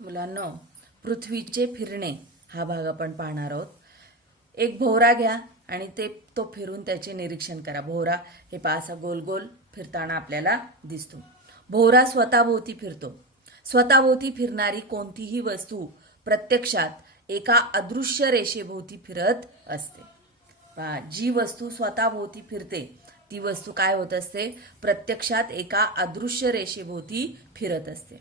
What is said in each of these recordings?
मुलांनो, पृथ्वीचे फिरणे हा भाग आपण पाहणार आहोत. एक भोवरा घ्या आणि तो फिरून त्याचे निरीक्षण करा. भोवरा हे पहा असा गोल गोल फिरताना आपल्याला दिसतो. भोवरा स्वतःभोवती फिरतो. स्वतःभोवती फिरणारी कोणतीही वस्तू प्रत्यक्षात एका अदृश्य रेषेभोवती फिरत असते. पहा, जी वस्तू स्वतःभोवती फिरते ती वस्तू काय होत असते? प्रत्यक्षात एका अदृश्य रेषेभोवती फिरत असते.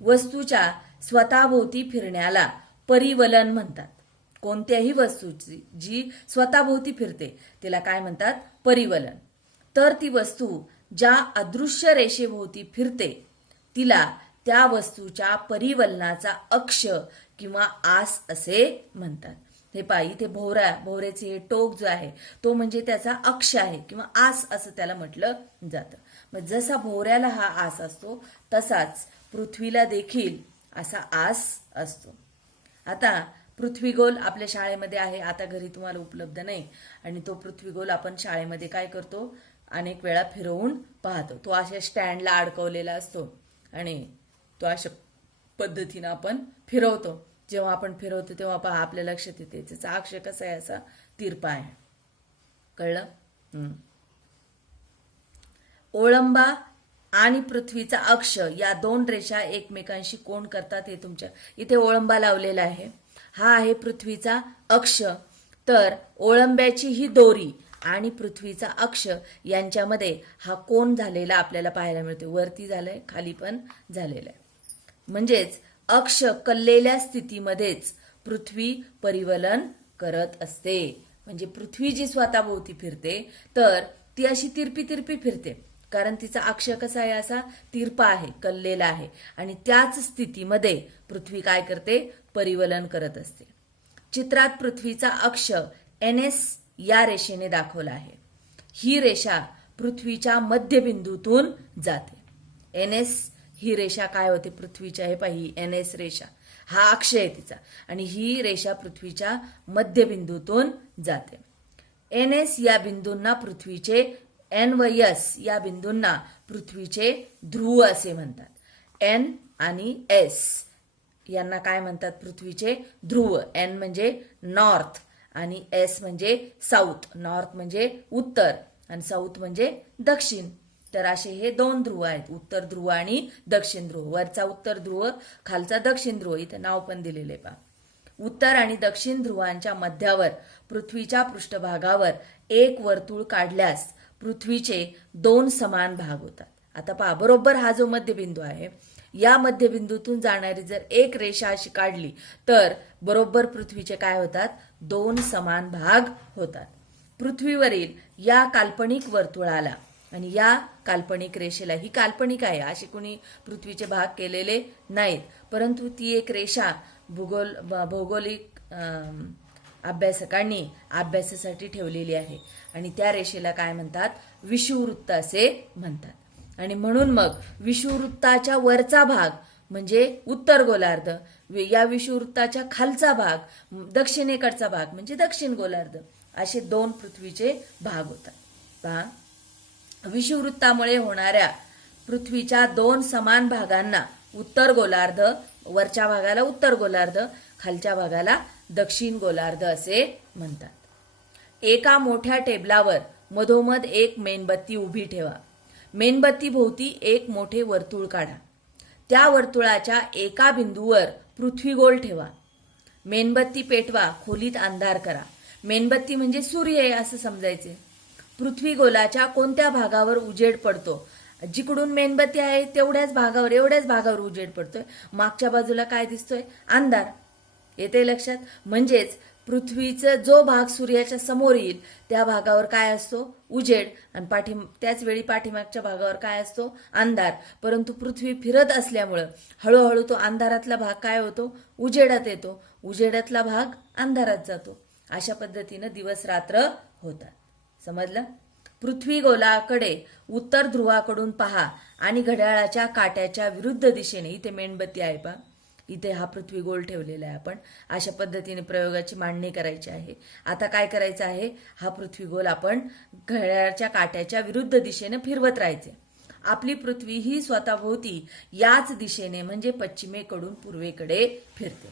वस्तूच्या स्वतःभोवती फिरण्याला परिवलन म्हणतात. कोणत्याही वस्तूची जी स्वतःभोवती फिरते तिला काय म्हणतात? परिवलन. तर ती वस्तू ज्या अदृश्य रेषेभोवती फिरते तिला त्या वस्तूच्या परिवलनाचा अक्ष किंवा आस असे म्हणतात. हे पहा, इथे भोवऱ्याचे हे टोक जो आहे तो म्हणजे त्याचा अक्ष आहे किंवा आस असं त्याला म्हटलं जातं. मग जसा भोवऱ्याला हा आस असतो तसाच पृथ्वीला देखील असा आस असतो. आता पृथ्वीगोल आपल्या शाळेमध्ये आहे, आता घरी तुम्हाला उपलब्ध नाही, आणि तो पृथ्वीगोल आपण शाळेमध्ये काय करतो? अनेक वेळा फिरवून पाहतो. तो अशा स्टँडला अडकवलेला असतो आणि तो अशा पद्धतीनं आपण फिरवतो. जेव्हा आपण फिरवतो तेव्हा पहा आपल्या लक्षात येते त्याचा अक्ष कसा आहे, असा तिरपा आहे. कळलं? ओळंबा आणि पृथ्वीचा अक्ष या दोन रेषा एकमेकांशी कोण करतात हे तुमच्या इथे ओळंबा लावलेला आहे. हा आहे पृथ्वीचा अक्ष. तर ओळंब्याची ही दोरी आणि पृथ्वीचा अक्ष यांच्यामध्ये हा कोण झालेला आपल्याला पाहायला मिळतो. वरती झालंय, खाली पण झालेला आहे. म्हणजेच अक्ष कललेल्या स्थितीमध्येच पृथ्वी परिवलन करत असते. म्हणजे पृथ्वी जी स्वतःभोवती फिरते तर ती अशी तिरपी तिरपी फिरते, कारण तिचा अक्ष कसा आहे? असा तिरपा आहे, कललेला आहे, आणि त्याच स्थितीमध्ये पृथ्वी काय करते? परिवलन करत असते. चित्रात पृथ्वीचा अक्ष NS या रेषेने दाखवला आहे. ही रेषा पृथ्वीच्या मध्यबिंदूतून जाते. NS ही रेषा काय होते? पृथ्वीच्या, हे पाही NS रेषा हा अक्ष आहे तिचा, आणि ही रेषा पृथ्वीच्या मध्यबिंदूतून जाते. NS या बिंदूंना पृथ्वीचे N व S या बिंदूंना पृथ्वीचे ध्रुव असे म्हणतात. N आणि S यांना काय म्हणतात? पृथ्वीचे ध्रुव. N म्हणजे नॉर्थ आणि S म्हणजे साऊथ. नॉर्थ म्हणजे उत्तर आणि साऊथ म्हणजे दक्षिण. तर असे हे दोन ध्रुव आहेत, उत्तर ध्रुव आणि दक्षिण ध्रुव. वरचा उत्तर ध्रुव, खालचा दक्षिण ध्रुव. इथे नाव पण दिलेले पहा. उत्तर आणि दक्षिण ध्रुवांच्या मध्यावर पृथ्वीच्या पृष्ठभागावर एक वर्तुळ काढल्यास पृथ्वीचे दोन समान भाग होतात. आता पहा, बरोबर हा जो मध्यबिंदू आहे या मध्यबिंदूतून जाणारी जर एक रेषा अशी काढली तर बरोबर पृथ्वीचे काय होतात? दोन समान भाग होतात. पृथ्वीवरील या काल्पनिक वर्तुळाला आणि या काल्पनिक रेषेला, ही काल्पनिक आहे, असे कोणी पृथ्वीचे भाग केलेले नाहीत, परंतु ती एक रेषा भौगोलिक अभ्यासकांनी अभ्यासासाठी ठेवलेली आहे, आणि त्या रेषेला काय म्हणतात? विषुववृत्त असे म्हणतात. आणि म्हणून मग विषुववृत्ताच्या वरचा भाग म्हणजे उत्तर गोलार्ध, या विषुववृत्ताच्या खालचा भाग, दक्षिणेकडचा भाग म्हणजे दक्षिण गोलार्ध, असे दोन पृथ्वीचे भाग होतात. पहा, विषुववृत्तामुळे होणाऱ्या पृथ्वीच्या दोन समान भागांना उत्तर गोलार्ध, वरच्या भागाला उत्तर गोलार्ध, खालच्या भागाला दक्षिण गोलार्ध असे म्हणतात. एका मोठ्या टेबलावर मधोमध एक मेणबत्ती उभी ठेवा. मेणबत्ती भोवती एक मोठे वर्तुळ काढा. त्या वर्तुळाच्या एका बिंदूवर पृथ्वी गोल ठेवा. मेणबत्ती पेटवा, खोलीत अंधार करा. मेणबत्ती म्हणजे सूर्य आहे असं समजायचे. पृथ्वी गोलाच्या कोणत्या भागावर उजेड पडतो? जिकडून मेणबत्ती आहे तेवढ्याच भागावर उजेड पडतोय. मागच्या बाजूला काय दिसतोय? अंधार. येते लक्षात? म्हणजेच पृथ्वीचा जो भाग सूर्याच्या समोर येईल त्या भागावर काय असतो? उजेड, आणि त्याच वेळी पाठीमागच्या भागावर काय असतो? अंधार. परंतु पृथ्वी फिरत असल्यामुळं हळूहळू तो अंधारातला भाग काय होतो? उजेडात येतो. उजेडातला भाग अंधारात जातो. अशा पद्धतीनं दिवस रात्र होतात. समजलं? पृथ्वी गोलाकडे उत्तर ध्रुवाकडून पहा आणि घड्याळाच्या काट्याच्या विरुद्ध दिशेने, इथे मेणबत्ती आहे पहा, इथे हा पृथ्वी गोल ठेवलेला आहे. आपण अशा पद्धतीने प्रयोगाची मांडणी करायची आहे. आता काय करायचं आहे? हा पृथ्वी गोल आपण घड्याळाच्या काट्याच्या विरुद्ध दिशेने फिरवत राहायचे. आपली पृथ्वी ही स्वतःभोवती याच दिशेने म्हणजे पश्चिमेकडून पूर्वेकडे फिरते.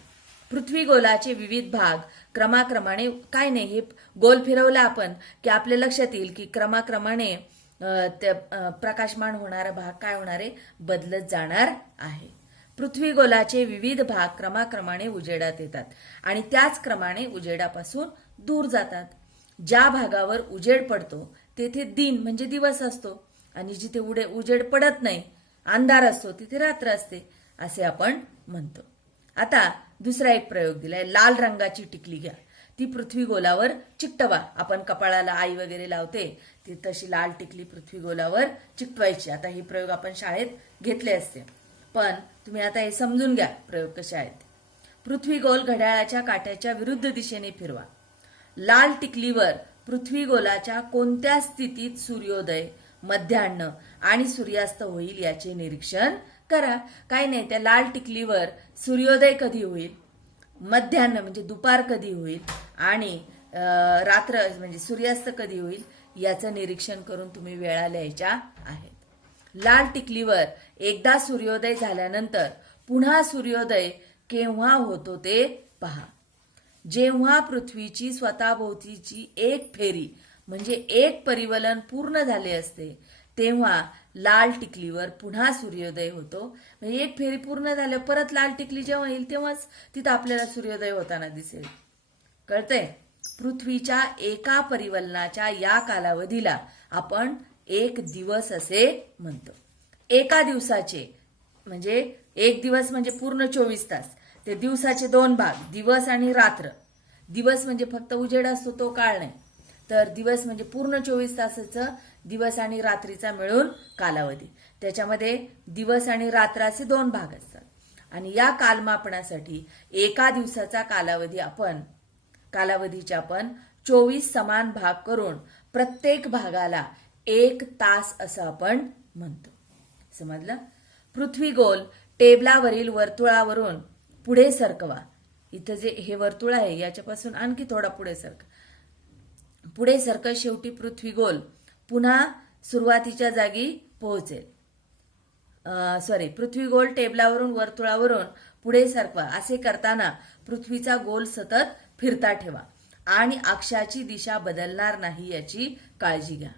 पृथ्वी गोलाचे विविध भाग क्रमाक्रमाने, काय नाही, हे गोल फिरवला आपण की आपल्या लक्षात येईल की क्रमाक्रमाने प्रकाशमान होणारा भाग काय होणार आहे, बदलत जाणार आहे. पृथ्वी गोलाचे विविध भाग क्रमाक्रमाने उजेडात येतात आणि त्याच क्रमाने उजेडापासून दूर जातात. ज्या भागावर उजेड पडतो तेथे दिन म्हणजे दिवस असतो आणि जिथे उजेड पडत नाही, अंधार असतो, तिथे रात्र असते असे आपण म्हणतो. आता दुसरा एक प्रयोग दिलाय. लाल रंगाची टिकली घ्या, ती पृथ्वी गोलावर चिकटवा. आपण कपाळाला आई वगैरे लावते ती तशी लाल टिकली पृथ्वी गोलावर चिकटवायची. आता हे प्रयोग आपण शाळेत घेतले असते, पण तुम्ही आता हे समजून घ्या प्रयोग कसे आहेत. पृथ्वी गोल घड्याळाच्या काट्याच्या विरुद्ध दिशेने फिरवा. लाल टिकलीवर पृथ्वी गोलाच्या कोणत्या स्थितीत सूर्योदय, मध्यान्ह आणि सूर्यास्त होईल याचे निरीक्षण करा. काही नाही, त्या लाल टिकलीवर सूर्योदय कधी होईल, मध्यान्ह म्हणजे दुपार कधी होईल आणि रात्र म्हणजे सूर्यास्त कधी होईल याचं निरीक्षण करून तुम्ही वेळा लिहायच्या आहेत. लाल टिकलीवर एकदा सूर्योदय झाल्यानंतर पुन्हा सूर्योदय केव्हा होतो ते पहा. जेव्हा पृथ्वीची स्वतःभोवतीची एक फेरी म्हणजे एक परिवलन पूर्ण झाले असते तेव्हा लाल टिकलीवर पुन्हा सूर्योदय होतो. म्हणजे एक फेरी पूर्ण झाल्यावर परत लाल टिकली जेव्हा येईल तेव्हाच तिथं आपल्याला सूर्योदय होताना दिसेल. कळतंय? पृथ्वीच्या एका परिवलनाच्या या कालावधीला आपण एक दिवस असे म्हणतो. एका दिवसाचे म्हणजे एक दिवस म्हणजे पूर्ण 24 तास, ते दिवसाचे दोन भाग, दिवस आणि रात्र. दिवस म्हणजे फक्त उजेड असतो तो काळ नाही, तर दिवस म्हणजे पूर्ण 24 तासाचं दिवस आणि रात्रीचा मिळून कालावधी. त्याच्यामध्ये दिवस आणि रात्राचे दोन भाग असतात आणि या कालमापनासाठी एका दिवसाचा कालावधीचे आपण 24 समान भाग करून प्रत्येक भागाला 1 तास असं आपण म्हणतो. समजलं? पृथ्वी गोल टेबलावरील वर्तुळावरून पुढे सरकवा. इथं जे हे वर्तुळ आहे याच्यापासून आणखी थोडा पुढे सरक. शेवटी पृथ्वी गोल पुन्हा सुरुवातीच्या जागी पोहोचेल. पृथ्वी गोल टेबलावरून वर्तुळावरून पुढे सरकवा. असे करताना पृथ्वीचा गोल सतत फिरता ठेवा आणि अक्षाची दिशा बदलणार नाही याची काळजी घ्या.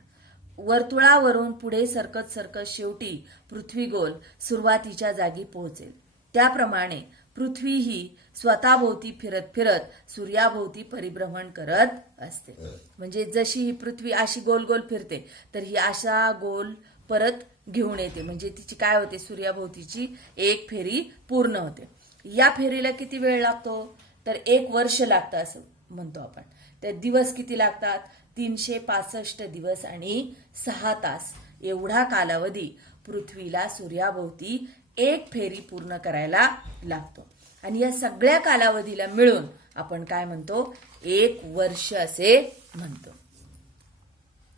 वर्तुळावरून पुढे सरकत शेवटी पृथ्वी गोल सुरुवातीच्या जागी पोहोचेल. त्याप्रमाणे पृथ्वी ही स्वतःभोवती फिरत फिरत सूर्याभोवती परिभ्रमण करत असते. म्हणजे जशी ही पृथ्वी अशी गोल गोल फिरते तर ही अशा गोल परत घेऊन येते. म्हणजे तिची काय होते, सूर्याभोवतीची एक फेरी पूर्ण होते. या फेरीला किती वेळ लागतो तर 1 वर्ष लागतं असं म्हणतो आपण. त्या दिवस किती लागतात, 365 दिवस आणि 6 तास एवढा कालावधी पृथ्वीला सूर्याभोवती एक फेरी पूर्ण करायला लागतो. आणि या सगळ्या कालावधीला मिळून आपण काय म्हणतो, 1 वर्ष असे म्हणतो.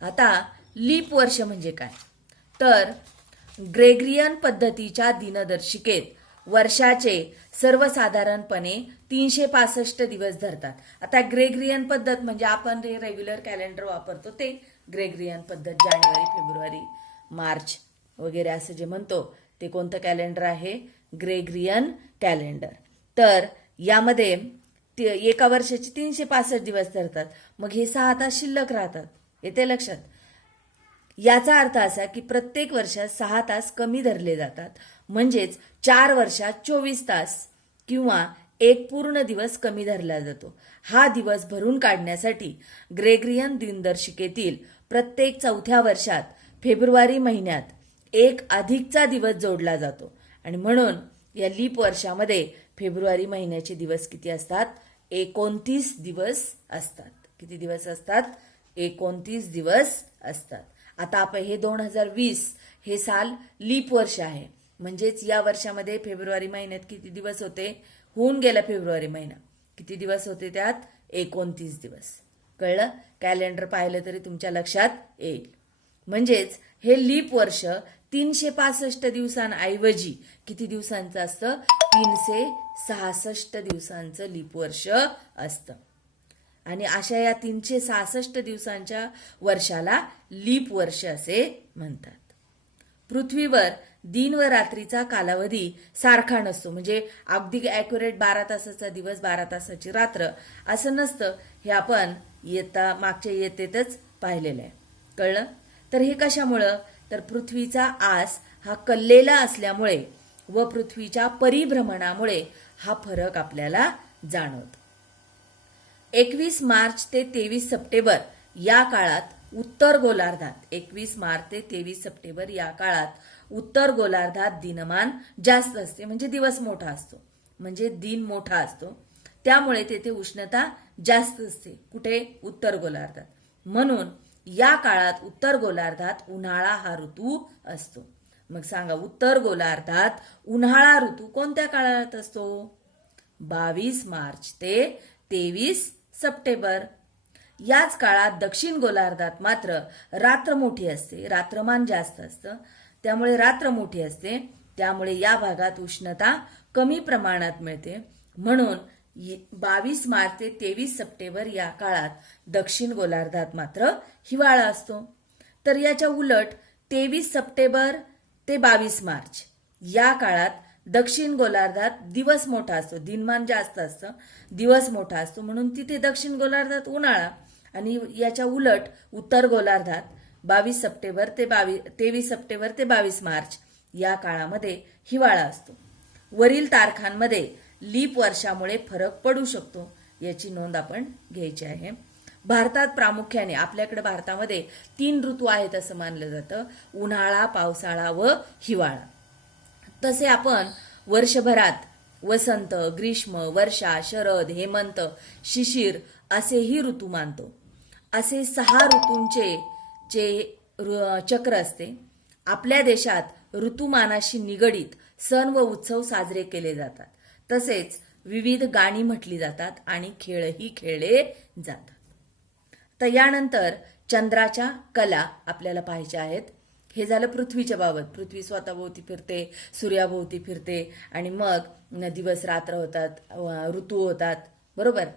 आता लीप वर्ष म्हणजे काय तर ग्रेगरियन पद्धतीच्या दिनदर्शिकेत वर्षाचे सर्वसाधारणपणे 365 दिवस धरतात. आता ग्रेगरियन पद्धत म्हणजे आपण जे रेग्युलर कॅलेंडर वापरतो ते ग्रेगरियन पद्धत, जानेवारी, फेब्रुवारी, मार्च वगैरे असं जे म्हणतो ते कोणतं कॅलेंडर आहे, ग्रेगरियन कॅलेंडर. तर यामध्ये एका वर्षाचे 365 दिवस धरतात. मग हे 6 तास शिल्लक राहतात. येते लक्षात? याचा अर्थ असा की प्रत्येक वर्षात 6 तास कमी धरले जातात. म्हणजेच 4 वर्षात 24 तास किंवा एक पूर्ण दिवस कमी धरला जातो. हा दिवस भरून काढण्यासाठी ग्रेगरियन दिनदर्शिकेतील प्रत्येक 4थ्या वर्षात फेब्रुवारी महिन्यात एक अधिकचा दिवस जोडला जातो आणि म्हणून या लीप वर्षामध्ये फेब्रुवारी महिन्याचे दिवस किती असतात, 29 दिवस असतात. किती दिवस असतात, 29 दिवस असतात. आता आपण हे 2020 हे साल लीप वर्ष आहे. म्हणजेच या वर्षामध्ये फेब्रुवारी महिन्यात किती दिवस होते, होऊन गेला फेब्रुवारी महिना, किती दिवस होते त्यात, 29 दिवस. कळलं? कॅलेंडर पाहिलं तरी तुमच्या लक्षात येईल. म्हणजेच हे लीप वर्ष 365 दिवसांऐवजी किती दिवसांचं असतं, 366 दिवसांचं लीप वर्ष असतं. आणि अशा या 366 दिवसांच्या वर्षाला लीप वर्ष असे म्हणतात. पृथ्वीवर दिन व रात्रीचा कालावधी सारखा नसतो. म्हणजे अगदी ॲक्युरेट 12 तासाचा दिवस 12 तासाची रात्र असं नसतं. हे आपण मागच्या इयत्तेतच पाहिलेलं आहे. कळलं? तर हे कशामुळं? तर पृथ्वीचा आस हा कललेला असल्यामुळे व पृथ्वीच्या परिभ्रमणामुळे हा फरक आपल्याला जाणवतो. 21 मार्च ते 23 सप्टेंबर या काळात उत्तर गोलार्धात 21 मार्च ते 23 सप्टेंबर या काळात उत्तर गोलार्धात दिनमान जास्त असते. म्हणजे दिवस मोठा असतो, म्हणजे दिन मोठा असतो. त्यामुळे तेथे उष्णता जास्त असते. कुठे? उत्तर गोलार्धात. म्हणून या काळात उत्तर गोलार्धात उन्हाळा हा ऋतू असतो. मग सांगा, उत्तर गोलार्धात उन्हाळा ऋतू कोणत्या काळात असतो? 22 मार्च ते 23 सप्टेंबर. याच काळात दक्षिण गोलार्धात मात्र रात्र मोठी असते, रात्रमान जास्त असतं. त्यामुळे रात्र मोठी असते. त्यामुळे या भागात उष्णता कमी प्रमाणात मिळते. म्हणून 22 मार्च ते 23 सप्टेंबर या काळात दक्षिण गोलार्धात मात्र हिवाळा असतो. तर याच्या उलट 23 सप्टेंबर ते 22 मार्च या काळात दक्षिण गोलार्धात दिवस मोठा असतो, दिनमान जास्त असतं, दिवस मोठा असतो. म्हणून तिथे दक्षिण गोलार्धात उन्हाळा. आणि याच्या उलट उत्तर गोलार्धात 23 सप्टेंबर ते 22 मार्च या काळामध्ये हिवाळा असतो. वरील तारखांमध्ये लीप वर्षामुळे फरक पडू शकतो, याची नोंद आपण घ्यायची आहे. भारतात प्रामुख्याने आपल्याकडे भारतामध्ये 3 ऋतू आहेत असं मानलं जातं: उन्हाळा, पावसाळा व हिवाळा. तसे आपण वर्षभरात वसंत, ग्रीष्म, वर्षा, शरद, हेमंत, शिशिर असेही ऋतू मानतो. असे 6 ऋतूंचे चक्र असते. आपल्या देशात ऋतुमानाशी निगडीत सण व उत्सव साजरे केले जातात. तसेच विविध गाणी म्हटली जातात आणि खेळही खेळले जातात. तर यानंतर चंद्राच्या कला आपल्याला पाहायच्या आहेत. हे झालं पृथ्वीच्या बाबत. पृथ्वी स्वतःभोवती फिरते, सूर्याभोवती फिरते आणि मग दिवस रात्र होतात, ऋतू होतात. बरोबर.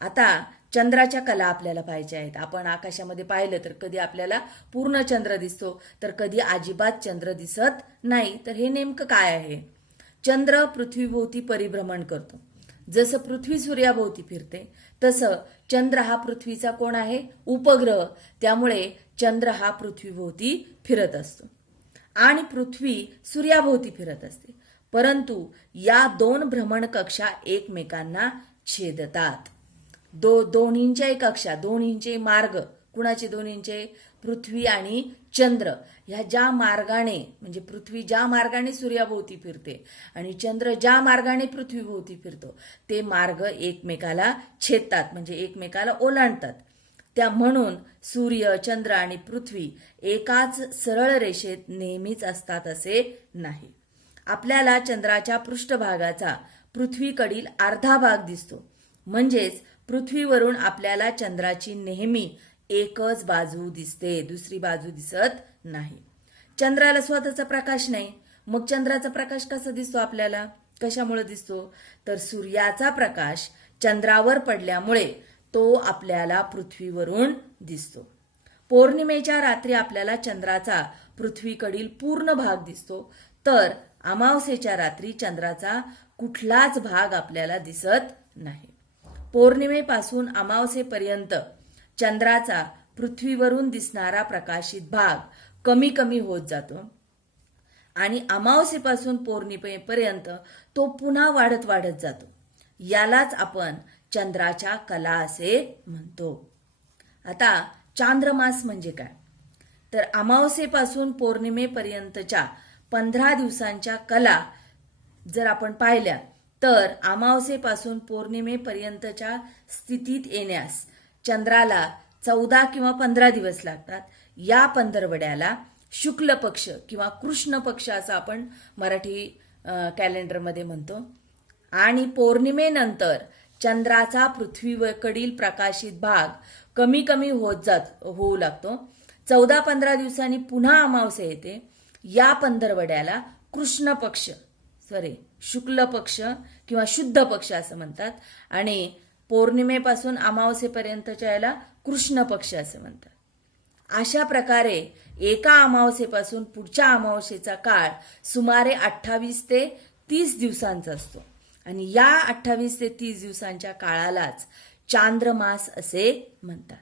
आता चंद्राच्या कला आपल्याला पाहायच्या आहेत. आपण आकाशामध्ये पाहिलं तर कधी आपल्याला पूर्ण चंद्र दिसतो, तर कधी अजिबात चंद्र दिसत नाही. तर हे नेमकं काय आहे? चंद्र पृथ्वीभोवती परिभ्रमण करतो. जसं पृथ्वी सूर्याभोवती फिरते तसं चंद्र हा पृथ्वीचा कोण आहे? उपग्रह. त्यामुळे चंद्र हा पृथ्वीभोवती फिरत असतो आणि पृथ्वी सूर्याभोवती फिरत असते. परंतु या 2 भ्रमणकक्षा एकमेकांना छेदतात. दोन्हींच्या कक्षा, दोन्हींचे मार्ग. कुणाचे दोन्हींचे? पृथ्वी आणि चंद्र. ह्या ज्या मार्गाने, म्हणजे पृथ्वी ज्या मार्गाने सूर्याभोवती फिरते आणि चंद्र ज्या मार्गाने पृथ्वीभोवती फिरतो, ते मार्ग एकमेकाला छेदतात, म्हणजे एकमेकाला ओलांडतात. त्या म्हणून सूर्य, चंद्र आणि पृथ्वी एकाच सरळ रेषेत नेहमीच असतात असे नाही. आपल्याला चंद्राच्या पृष्ठभागाचा पृथ्वीकडील अर्धा भाग दिसतो. म्हणजेच पृथ्वीवरून आपल्याला चंद्राची नेहमी एकच बाजू दिसते, दुसरी बाजू दिसत नाही. चंद्राला स्वतःचा प्रकाश नाही. मग चंद्राचा प्रकाश कसा दिसतो आपल्याला? कशामुळे दिसतो? तर सूर्याचा प्रकाश चंद्रावर पडल्यामुळे तो आपल्याला पृथ्वीवरून दिसतो. पौर्णिमेच्या रात्री आपल्याला चंद्राचा पृथ्वीकडील पूर्ण भाग दिसतो, तर अमावस्येच्या रात्री चंद्राचा कुठलाच भाग आपल्याला दिसत नाही. पौर्णिमेपासून अमावस्येपर्यंत चंद्राचा पृथ्वीवरून दिसणारा प्रकाशित भाग कमी कमी होत जातो आणि अमावस्येपासून पौर्णिमेपर्यंत तो पुन्हा वाढत वाढत जातो. यालाच आपण चंद्राच्या कला असे म्हणतो. आता चांद्रमास म्हणजे काय? तर अमावस्येपासून पौर्णिमेपर्यंतच्या 15 दिवसांच्या कला जर आपण पाहिल्या तर अमावस्येपासून पौर्णिमेपर्यंतच्या स्थितीत येण्यास चंद्राला 14 किंवा 15 दिवस लागतात. या पंधरवड्याला शुक्ल पक्ष किंवा कृष्ण पक्ष असं आपण मराठी कॅलेंडरमध्ये म्हणतो. आणि पौर्णिमेनंतर चंद्राचा पृथ्वीकडील प्रकाशित भाग कमी कमी होऊ लागतो. 14-15 दिवसांनी पुन्हा अमावस्या येते. या पंधरवड्याला शुक्ल पक्ष किंवा शुद्ध पक्ष असं म्हणतात आणि पौर्णिमेपासून अमावस्येपर्यंतच्या याला कृष्ण पक्ष असं म्हणतात. अशा प्रकारे एका अमावस्येपासून पुढच्या अमावस्येचा काळ सुमारे 28 ते 30 दिवसांचा असतो आणि या 28 ते 30 दिवसांच्या काळालाच चांद्रमास असे म्हणतात.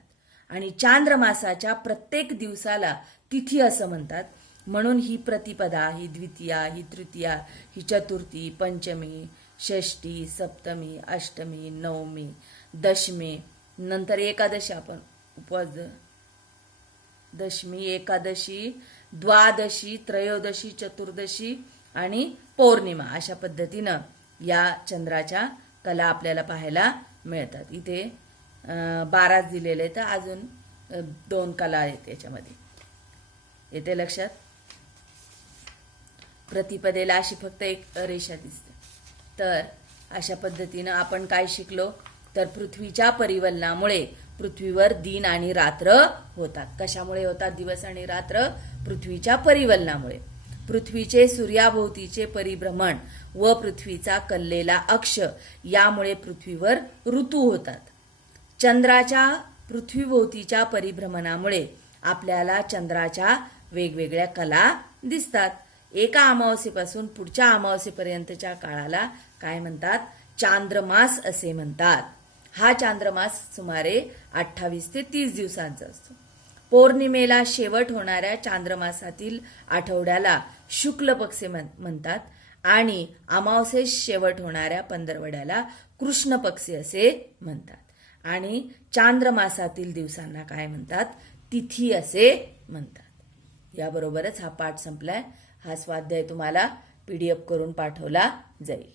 आणि चांद्रमासाच्या प्रत्येक दिवसाला तिथी असं म्हणतात. म्हणून ही प्रतिपदा, ही द्वितीया, ही तृतीया, ही चतुर्थी, पंचमी, षष्ठी, सप्तमी, अष्टमी, नवमी, दशमी, नंतर एकादशी, आपण उपवास दशमी, एकादशी, द्वादशी, त्रयोदशी, चतुर्दशी आणि पौर्णिमा अशा पद्धतीनं या चंद्राच्या कला आपल्याला पाहायला मिळतात. इथे 12 दिलेले तर अजून 2 कला आहेत याच्यामध्ये. येते लक्षात? प्रतिपदेला अशी फक्त एक रेषा दिसते. तर अशा पद्धतीनं आपण काय शिकलो तर पृथ्वीच्या परिवलनामुळे पृथ्वीवर दिन आणि रात्र होतात. कशामुळे होतात दिवस आणि रात्र? पृथ्वीच्या परिवलनामुळे. पृथ्वीचे सूर्याभोवतीचे परिभ्रमण व पृथ्वीचा कललेला अक्ष यामुळे पृथ्वीवर ऋतू होतात. चंद्राच्या पृथ्वीभोवतीच्या परिभ्रमणामुळे आपल्याला चंद्राच्या वेगवेगळ्या कला दिसतात. एका अमावस्येपासून पुढच्या अमावस्येपर्यंतच्या काळाला काय म्हणतात? चांद्रमास असे म्हणतात. हा चांद्रमास सुमारे 28 ते 30 दिवसांचा असतो. पौर्णिमेला शेवट होणाऱ्या चांद्रमासातील आठवड्याला शुक्ल पक्ष म्हणतात आणि अमावस्येस शेवट होणाऱ्या पंधरवड्याला कृष्ण पक्ष असे म्हणतात. आणि चांद्रमासातील दिवसांना काय म्हणतात? तिथी असे म्हणतात. याबरोबरच हा पाठ संपलाय. हा स्वाध्याय तुम्हाला PDF करून पाठवला जाईल.